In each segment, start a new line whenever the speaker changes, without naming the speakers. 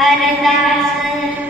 Aradasa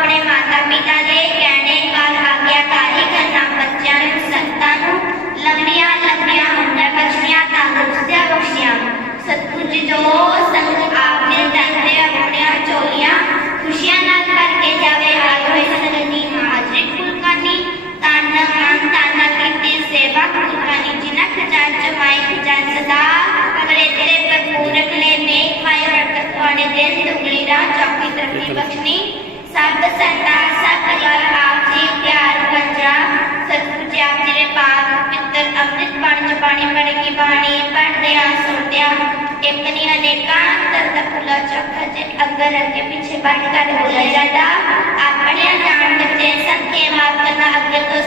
Lakshmi सब सदा सब परिवार आपसे प्यार पंजाब सतगुरु आप जी पाक पवित्र अमृत बाणी जो बाणी पढ़े की बाणी पढ़ दिया सुन दिया एक नहीं खुला चौखा जे अंदर अगे पीछे बाहर कर बोला जाता। अपने जान बच्चे सबके बात करना अगर तो